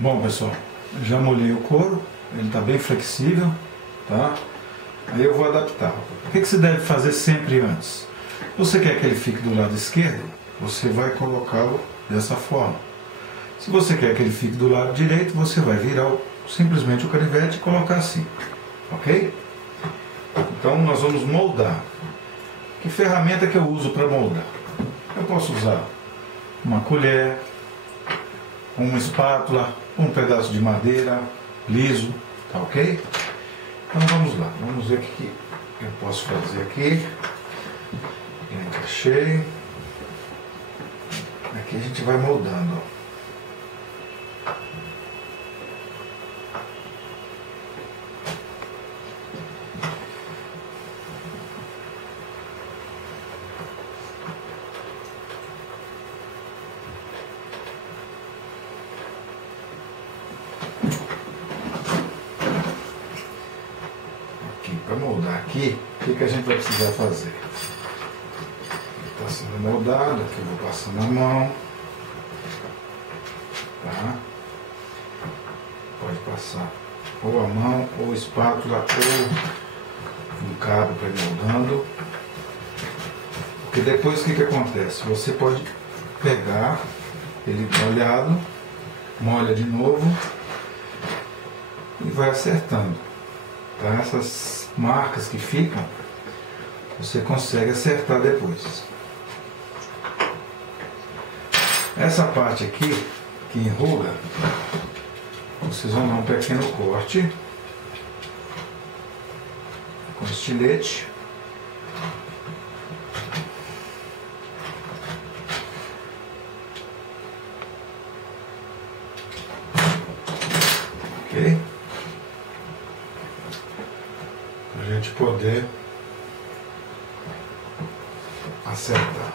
Bom, pessoal, já molhei o couro, ele está bem flexível, tá? Aí eu vou adaptar. O que você deve fazer sempre antes? Você quer que ele fique do lado esquerdo? Você vai colocá-lo dessa forma. Se você quer que ele fique do lado direito, você vai virar simplesmente o canivete e colocar assim, ok? Então nós vamos moldar. Que ferramenta que eu uso para moldar? Eu posso usar uma colher, uma espátula, um pedaço de madeira liso, tá ok? Então vamos lá, vamos ver o que eu posso fazer aqui. Encaixei. Aqui a gente vai moldando, ó. Para moldar aqui, o que a gente vai precisar fazer? Está sendo moldado, aqui eu vou passando a mão, tá? Pode passar ou a mão, ou espátula, ou um cabo para ir moldando. Porque depois o que acontece? Você pode pegar ele molhado, molha de novo e vai acertando. Tá? Essas marcas que ficam, você consegue acertar depois. Essa parte aqui, que enruga, vocês vão dar um pequeno corte com estilete. Ok? A gente poder acertar.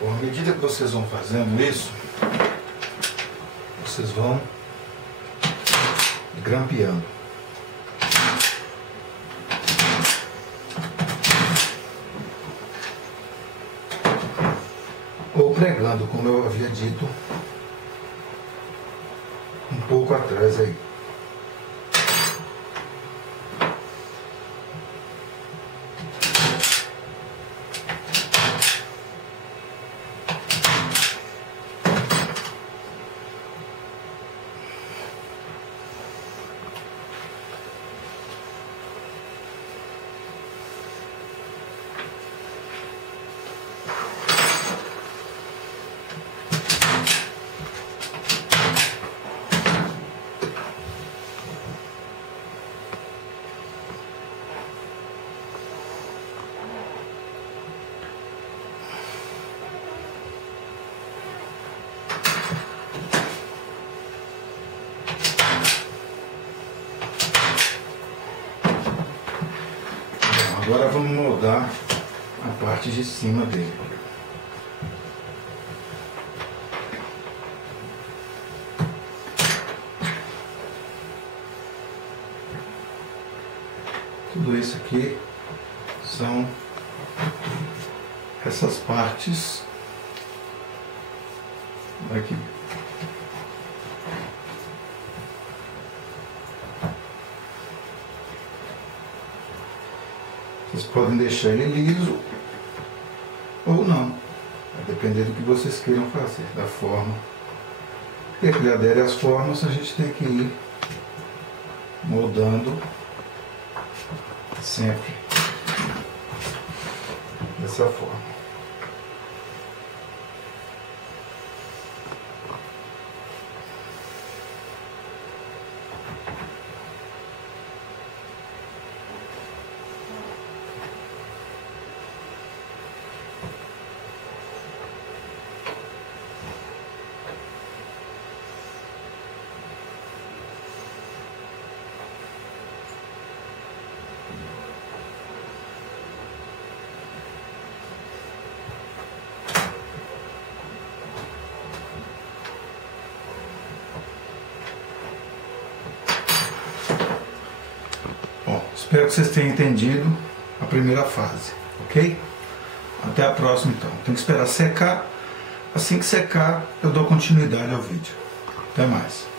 Bom, à medida que vocês vão fazendo isso, vocês vão grampeando. Ou pregando, como eu havia dito um pouco atrás aí. Agora vamos moldar a parte de cima dele. Tudo isso aqui são essas partes daqui. Vocês podem deixar ele liso ou não, vai depender do que vocês queiram fazer, da forma. E que lhe adere às formas, a gente tem que ir moldando Sempre dessa forma. Espero que vocês tenham entendido a primeira fase, ok? Até a próxima então. Tem que esperar secar. Assim que secar, eu dou continuidade ao vídeo. Até mais.